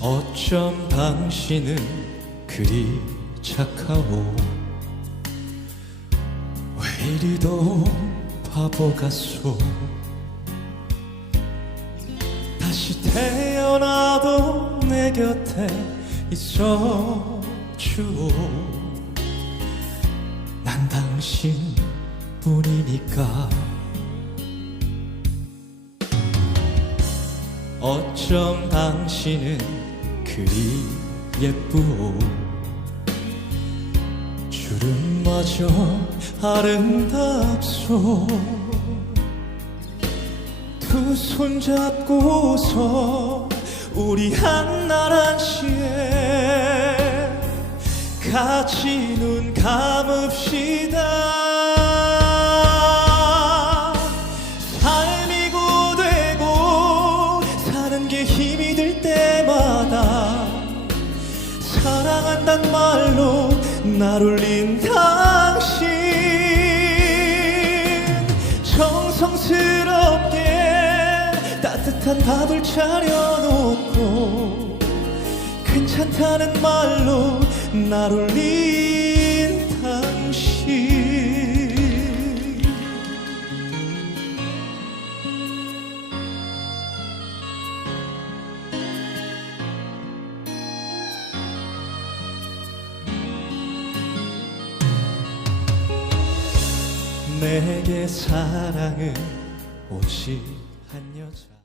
어쩜 당신은 그리 착하오? 왜 이리도 바보 같소? 다시 태어나도 내 곁에 있어 주오. 난 당신 뿐이니까 어쩜 당신은 그리 예쁘오? 주름마저 아름답소. 두 손 잡고서 우리 한나란시에 같이 눈 감읍시다 사는 게 힘이 들 때마다 사랑한단 말로 날 울린 당신. 정성스럽게 따뜻한 밥을 차려놓고 괜찮다는 말로 날 울린 내게 사랑을 오직 한 여자.